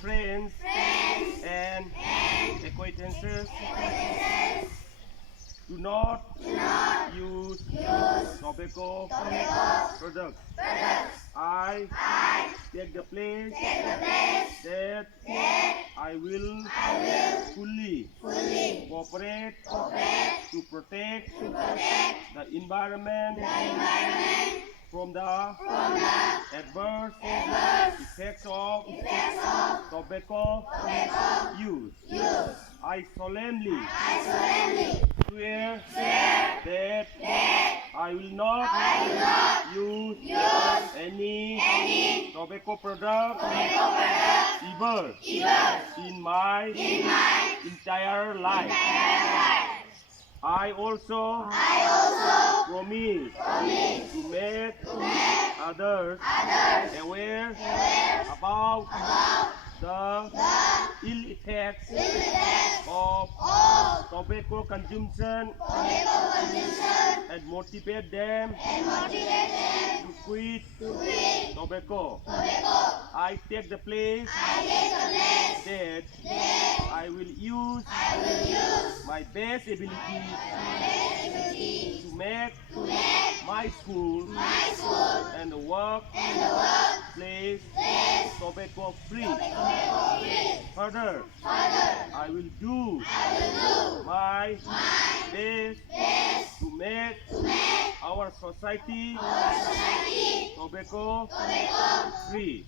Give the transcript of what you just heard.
friends and acquaintances do not use tobacco products. I take the place that I will fully cooperate to protect the environment from the adverse effects of tobacco use. I solemnly swear that I will not use any tobacco product ever in my entire life. I also promise to make others aware about the ill effects of tobacco consumption and motivate them to quit tobacco. I take the place that I will use my best ability to make my school and the workplace tobacco free. Further, I will do my best to make our society tobacco free.